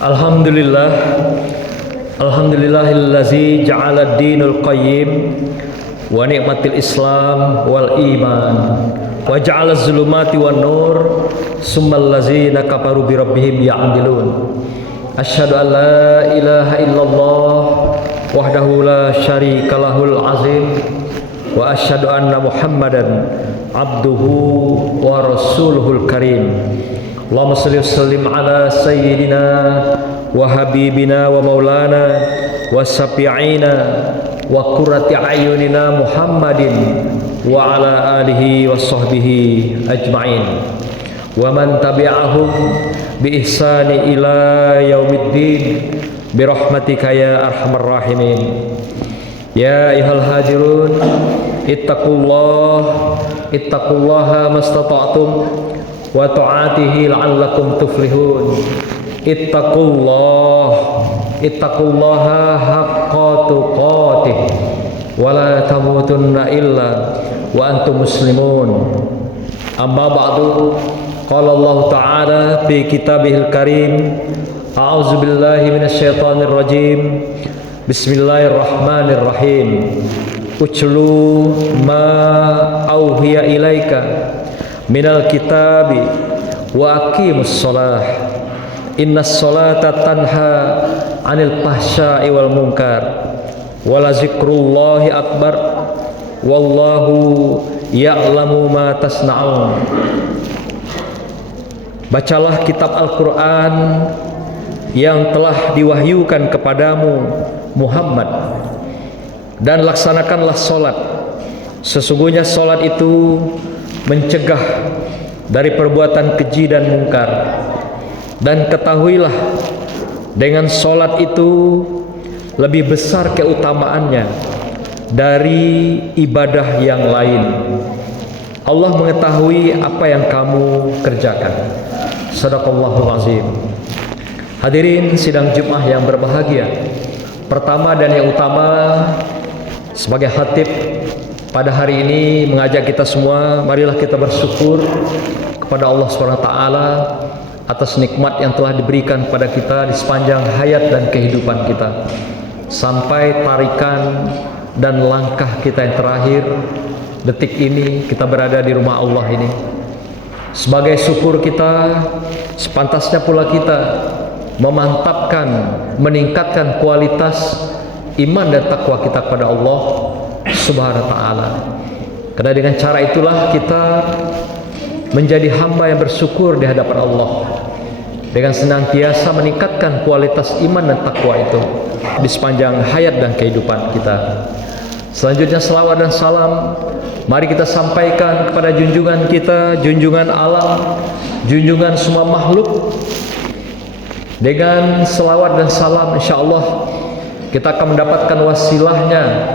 Alhamdulillah, alhamdulillahillazi ja'ala ad-dinul qayyim wa ni'matil islam wal iman wa ja'ala az-zulumati wan nur summal ladzina kafaru bi rabbihim ya'dilun. Asyhadu an la ilaha illallah wahdahu la syarika lahul azim wa asyhadu anna muhammadan abduhu wa rasuluhul karim. Allahumma salli wa sallim ala sayyidina wa habibina wa maulana wa syafi'ina wa qurrati ayunina Muhammadin wa ala alihi wa sahbihi ajma'in wa man tabi'ahum bi ihsani ila yaumiddin bi rahmatika ya arhamar rahimin. Ya ayyuhal hadirun ittaqullaha mastata'tum wa ta'atihi la'allakum tuflihun. Ittaqullaha haqqa tuqatih wa la tamutunna illa wa antum muslimun. Amma ba'du, qala Allah ta'ala fi kitabihil karim, a'udzu billahi minasyaitonir rajim. Bismillahirrahmanirrahim. Uclu ma auhiya ilaika minal kitabi wa aqimus shalah innas sholata tanha 'anil fahsya'i wal munkar wa la zikrullahi akbar wallahu ya'lamu ma tasna'un. Bacalah kitab Al-Quran yang telah diwahyukan kepadamu Muhammad, dan laksanakanlah sholat. Sesungguhnya sholat itu mencegah dari perbuatan keji dan mungkar, dan ketahuilah dengan sholat itu lebih besar keutamaannya dari ibadah yang lain. Allah mengetahui apa yang kamu kerjakan. Shadaqallahul azim. Hadirin sidang Jumat yang berbahagia, pertama dan yang utama, sebagai khatib pada hari ini mengajak kita semua, marilah kita bersyukur kepada Allah SWT atas nikmat yang telah diberikan kepada kita di sepanjang hayat dan kehidupan kita, sampai tarikan dan langkah kita yang terakhir, detik ini kita berada di rumah Allah ini. Sebagai syukur kita, sepantasnya pula kita memantapkan, meningkatkan kualitas iman dan takwa kita kepada Allah Subhanahu wa ta'ala. Karena dengan cara itulah kita menjadi hamba yang bersyukur di hadapan Allah, dengan senantiasa meningkatkan kualitas iman dan takwa itu di sepanjang hayat dan kehidupan kita. Selanjutnya selawat dan salam mari kita sampaikan kepada junjungan kita, junjungan alam, junjungan semua makhluk. Dengan selawat dan salam, insya Allah kita akan mendapatkan wasilahnya,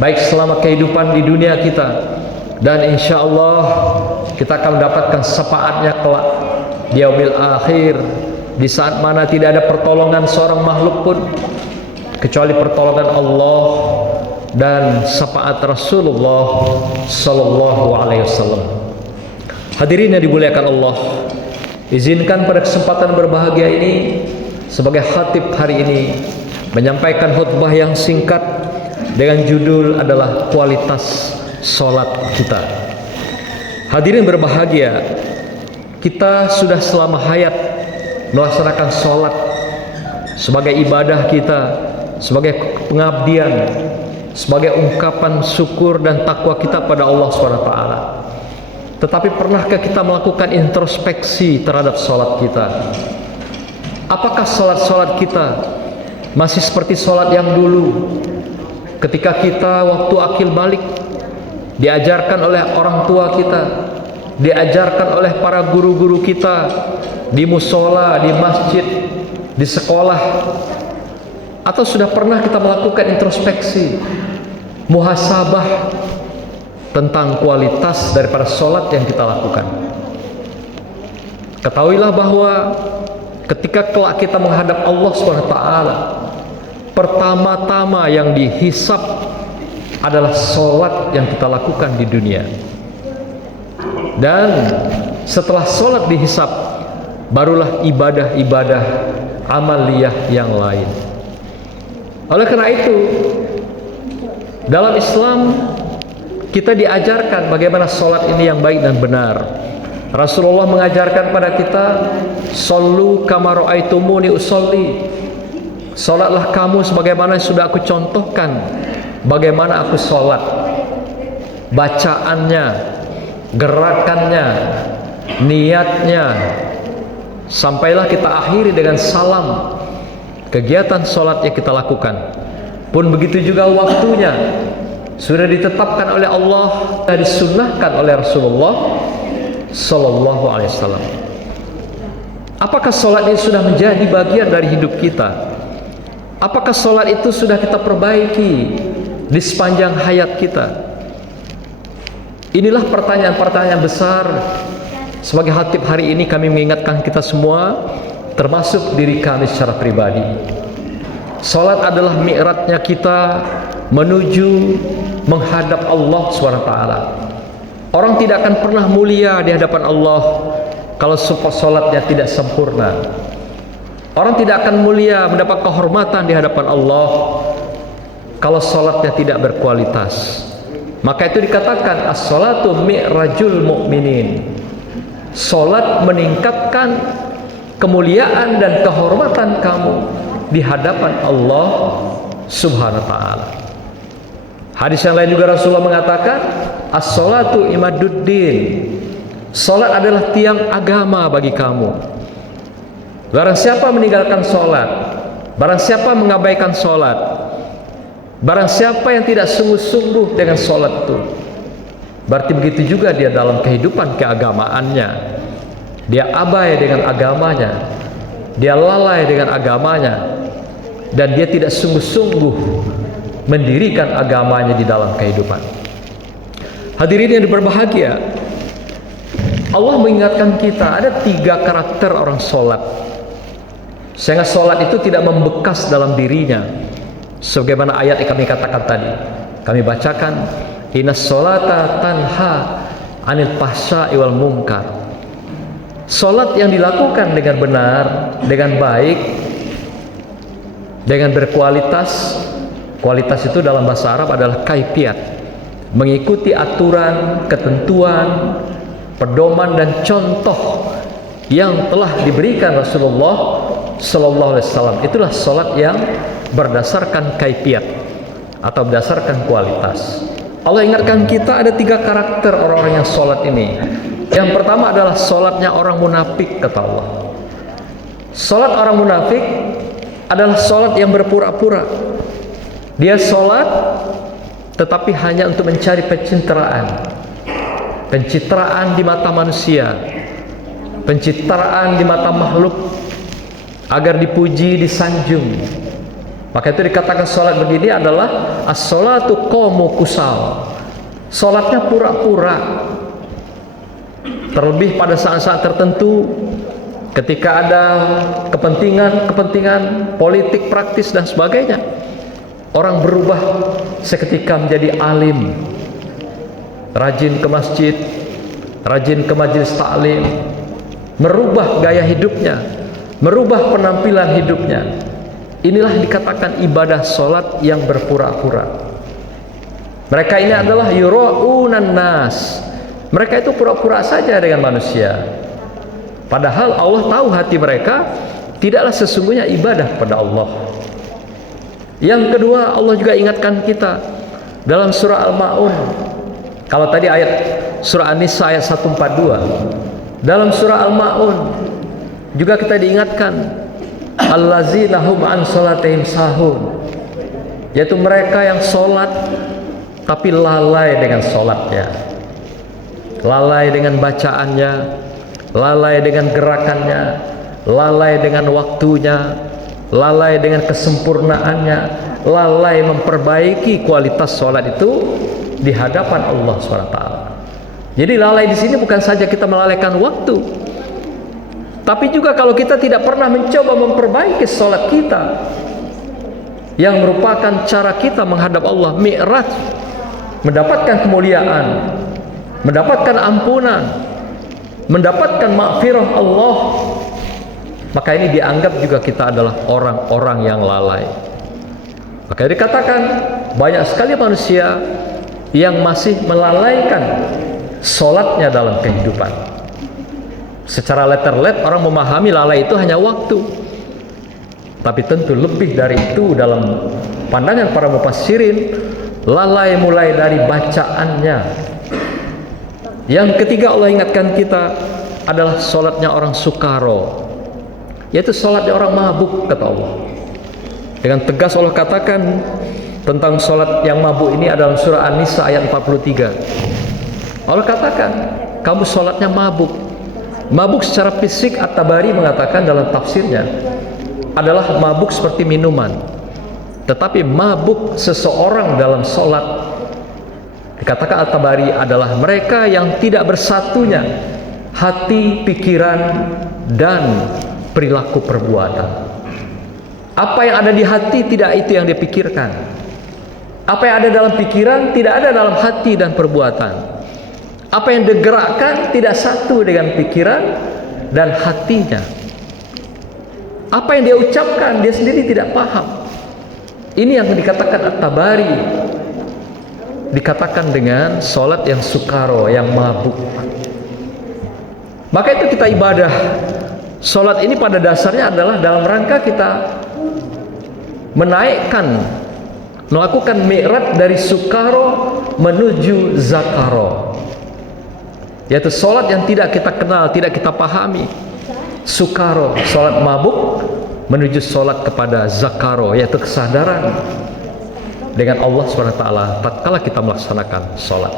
baik selama kehidupan di dunia kita, dan insya Allah kita akan mendapatkan syafaatnya kelak di yaumil akhir, di saat mana tidak ada pertolongan seorang makhluk pun kecuali pertolongan Allah dan syafaat Rasulullah Sallallahu Alaihi Wasallam. Hadirin yang dimuliakan Allah, izinkan pada kesempatan berbahagia ini sebagai khatib hari ini menyampaikan khutbah yang singkat dengan judul adalah kualitas sholat kita. Hadirin berbahagia, kita sudah selama hayat melaksanakan sholat sebagai ibadah kita, sebagai pengabdian, sebagai ungkapan syukur dan takwa kita pada Allah SWT. Tetapi pernahkah kita melakukan introspeksi terhadap sholat kita? Apakah sholat-sholat kita masih seperti sholat yang dulu, ketika kita waktu akil balik diajarkan oleh orang tua kita, diajarkan oleh para guru-guru kita di musola, di masjid, di sekolah? Atau sudah pernah kita melakukan introspeksi, muhasabah tentang kualitas daripada sholat yang kita lakukan? Ketahuilah bahwa ketika kelak kita menghadap Allah SWT, pertama-tama yang dihisab adalah sholat yang kita lakukan di dunia. Dan setelah sholat dihisab, barulah ibadah-ibadah amaliyah yang lain. Oleh karena itu, dalam Islam kita diajarkan bagaimana sholat ini yang baik dan benar. Rasulullah mengajarkan pada kita, "Shollu kama ra'aitumuni usolli." Sholatlah kamu sebagaimana yang sudah aku contohkan bagaimana aku sholat. Bacaannya, gerakannya, niatnya, sampailah kita akhiri dengan salam kegiatan sholat yang kita lakukan. Pun begitu juga waktunya sudah ditetapkan oleh Allah dan disunnahkan oleh Rasulullah Sallallahu Alaihi Wasallam. Apakah sholat ini sudah menjadi bagian dari hidup kita? Apakah sholat itu sudah kita perbaiki di sepanjang hayat kita? Inilah pertanyaan-pertanyaan besar. Sebagai khatib hari ini kami mengingatkan kita semua, termasuk diri kami secara pribadi. Sholat adalah mi'ratnya kita menuju menghadap Allah SWT. Orang tidak akan pernah mulia di hadapan Allah kalau sholatnya tidak sempurna. Orang tidak akan mulia mendapat kehormatan di hadapan Allah kalau sholatnya tidak berkualitas. Maka itu dikatakan as-sholatu mi'rajul mu'minin. Sholat meningkatkan kemuliaan dan kehormatan kamu di hadapan Allah Subhanahu wa ta'ala. Hadis yang lain juga Rasulullah mengatakan as-sholatu imaduddin. Sholat adalah tiang agama bagi kamu. Barang siapa meninggalkan sholat, barang siapa mengabaikan sholat, barang siapa yang tidak sungguh-sungguh dengan sholat itu, berarti begitu juga dia dalam kehidupan keagamaannya. Dia abai dengan agamanya, dia lalai dengan agamanya, dan dia tidak sungguh-sungguh mendirikan agamanya di dalam kehidupan. Hadirin yang berbahagia, Allah mengingatkan kita ada 3 karakter orang sholat, sehingga sholat itu tidak membekas dalam dirinya. Sebagaimana ayat yang kami katakan tadi, kami bacakan, inna sholata tanha anil fahsya'i wal munkar. Sholat yang dilakukan dengan benar, dengan baik, dengan berkualitas. Kualitas itu dalam bahasa Arab adalah kaifiat, mengikuti aturan, ketentuan, pedoman dan contoh yang telah diberikan Rasulullah Sallallahu Alaihi Wasallam. Itulah sholat yang berdasarkan kaifiat atau berdasarkan kualitas. Allah ingatkan kita ada 3 karakter orang-orang yang sholat ini. Yang pertama adalah sholatnya orang munafik, kata Allah. Sholat orang munafik adalah sholat yang berpura-pura. Dia sholat tetapi hanya untuk mencari pencitraan di mata manusia, pencitraan di mata makhluk, agar dipuji, disanjung. Maka itu dikatakan sholat begini adalah as-sholatu qomu kusal. Sholatnya pura-pura. Terlebih pada saat-saat tertentu, ketika ada kepentingan politik praktis dan sebagainya, orang berubah seketika menjadi alim, rajin ke masjid, rajin ke majelis taklim, merubah gaya hidupnya, merubah penampilan hidupnya. Inilah dikatakan ibadah sholat yang berpura-pura. Mereka ini adalah yura'unan nas. Mereka itu pura-pura saja dengan manusia, padahal Allah tahu hati mereka tidaklah sesungguhnya ibadah pada Allah. Yang kedua, Allah juga ingatkan kita dalam surah Al-Ma'un. Kalau tadi ayat surah An-Nisa ayat 142, dalam surah Al-Ma'un juga kita diingatkan allazina hum an salatihim sahun, yaitu mereka yang sholat tapi lalai dengan sholatnya, lalai dengan bacaannya, lalai dengan gerakannya, lalai dengan waktunya, lalai dengan kesempurnaannya, lalai memperbaiki kualitas sholat itu di hadapan Allah SWT. Jadi lalai di sini bukan saja kita melalaikan waktu, tapi juga kalau kita tidak pernah mencoba memperbaiki sholat kita, yang merupakan cara kita menghadap Allah, mi'raj, mendapatkan kemuliaan, mendapatkan ampunan, mendapatkan maghfirah Allah. maka ini dianggap juga kita adalah orang-orang yang lalai. Maka dikatakan banyak sekali manusia yang masih melalaikan sholatnya dalam kehidupan. Secara letter-let orang memahami lalai itu hanya waktu, tapi tentu lebih dari itu. Dalam pandangan para mufassirin, lalai mulai dari bacaannya. Yang ketiga Allah ingatkan kita adalah sholatnya orang sukaro, yaitu sholatnya orang mabuk, kata Allah. Dengan tegas Allah katakan tentang sholat yang mabuk ini adalah surah An-Nisa ayat 43. Allah katakan, kamu sholatnya mabuk. Mabuk secara fisik, At-Tabari mengatakan dalam tafsirnya adalah mabuk seperti minuman. Tetapi mabuk seseorang dalam sholat, dikatakan At-Tabari, adalah mereka yang tidak bersatunya hati, pikiran, dan perilaku perbuatan. Apa yang ada di hati tidak itu yang dipikirkan. Apa yang ada dalam pikiran tidak ada dalam hati dan perbuatan. Apa yang digerakkan tidak satu dengan pikiran dan hatinya. Apa yang dia ucapkan dia sendiri tidak paham. Ini yang dikatakan At-Tabari, dikatakan dengan sholat yang sukaro, yang mabuk. Maka itu kita ibadah. Sholat ini pada dasarnya adalah dalam rangka kita menaikkan, melakukan mi'raj dari sukaro menuju zakaro, yaitu sholat yang tidak kita kenal, tidak kita pahami. Sukaro, sholat mabuk, menuju sholat kepada zakaro, yaitu kesadaran dengan Allah SWT tatkala kita melaksanakan sholat.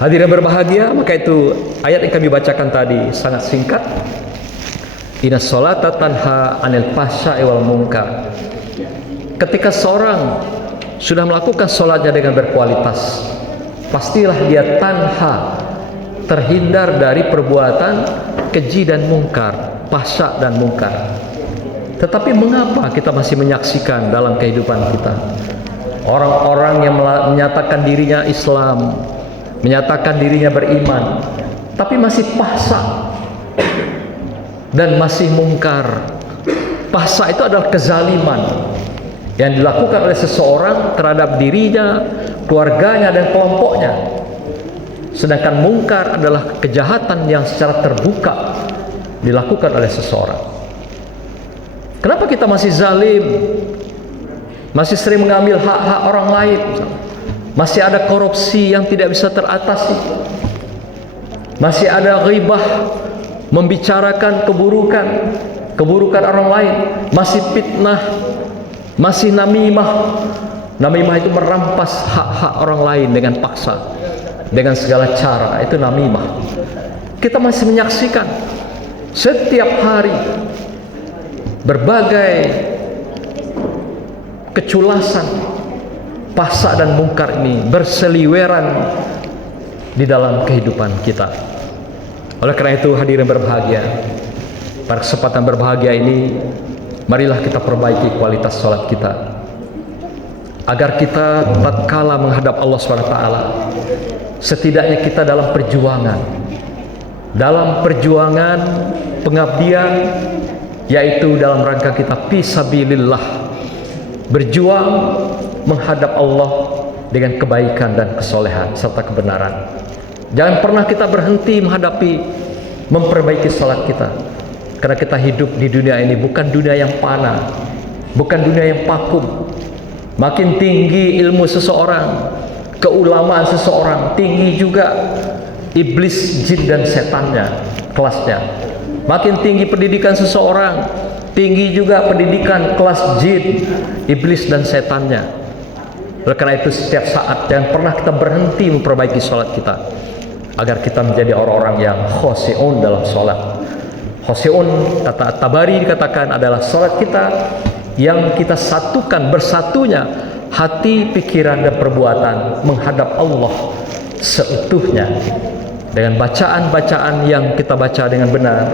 Hadirin berbahagia, maka itu ayat yang kami bacakan tadi sangat singkat. Inna sholata tanha anil fahsya'i wal munkar. Ketika seorang sudah melakukan sholatnya dengan berkualitas, pastilah dia tanha, terhindar dari perbuatan keji dan mungkar, fahsya dan mungkar. Tetapi mengapa kita masih menyaksikan dalam kehidupan kita orang-orang yang menyatakan dirinya Islam, menyatakan dirinya beriman, tapi masih fahsya dan masih mungkar? Fahsya itu adalah kezaliman yang dilakukan oleh seseorang terhadap dirinya, keluarganya, dan kelompoknya. Sedangkan mungkar adalah kejahatan yang secara terbuka dilakukan oleh seseorang. Kenapa kita masih zalim? Masih sering mengambil hak-hak orang lain? Masih ada korupsi yang tidak bisa teratasi? Masih ada ghibah, membicarakan keburukan orang lain? Masih fitnah? Masih namimah. Namimah itu merampas hak-hak orang lain dengan paksa, dengan segala cara. Itu namimah. Kita masih menyaksikan setiap hari berbagai keculasan, fahsya dan mungkar ini berseliweran di dalam kehidupan kita. Oleh karena itu hadirin berbahagia, pada kesempatan berbahagia ini marilah kita perbaiki kualitas sholat kita, agar kita tatkala menghadap Allah SWT, setidaknya kita dalam perjuangan pengabdian, yaitu dalam rangka kita fisabilillah, berjuang menghadap Allah dengan kebaikan dan kesolehan serta kebenaran. Jangan pernah kita berhenti memperbaiki sholat kita. Karena kita hidup di dunia ini bukan dunia yang panah, bukan dunia yang vakum. Makin tinggi ilmu seseorang, keulamaan seseorang, tinggi juga iblis, jin dan setannya kelasnya. Makin tinggi pendidikan seseorang, tinggi juga pendidikan kelas jin, iblis dan setannya. Oleh karena itu setiap saat jangan pernah kita berhenti memperbaiki sholat kita, agar kita menjadi orang-orang yang khoshi'un dalam sholat. Khoshi'un, kata At-Tabari, dikatakan adalah sholat kita yang kita satukan, bersatunya hati, pikiran, dan perbuatan menghadap Allah seutuhnya, dengan bacaan-bacaan yang kita baca dengan benar,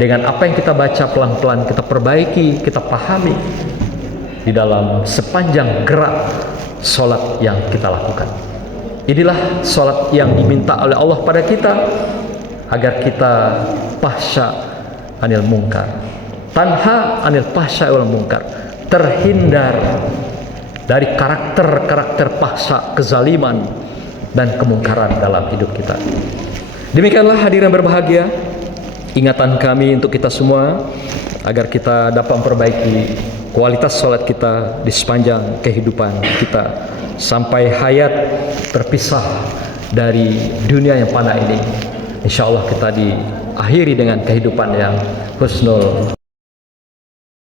dengan apa yang kita baca pelan-pelan kita perbaiki, kita pahami di dalam sepanjang gerak sholat yang kita lakukan. Inilah sholat yang diminta oleh Allah pada kita, agar kita fahsya anil munkar, tanha anil fahsya'i wal munkar, terhindar dari karakter-karakter fahsya, kezaliman dan kemungkaran dalam hidup kita. Demikianlah hadirin berbahagia, ingatan kami untuk kita semua agar kita dapat memperbaiki kualitas sholat kita di sepanjang kehidupan kita sampai hayat terpisah dari dunia yang fana ini. Insya Allah kita diakhiri dengan kehidupan yang husnul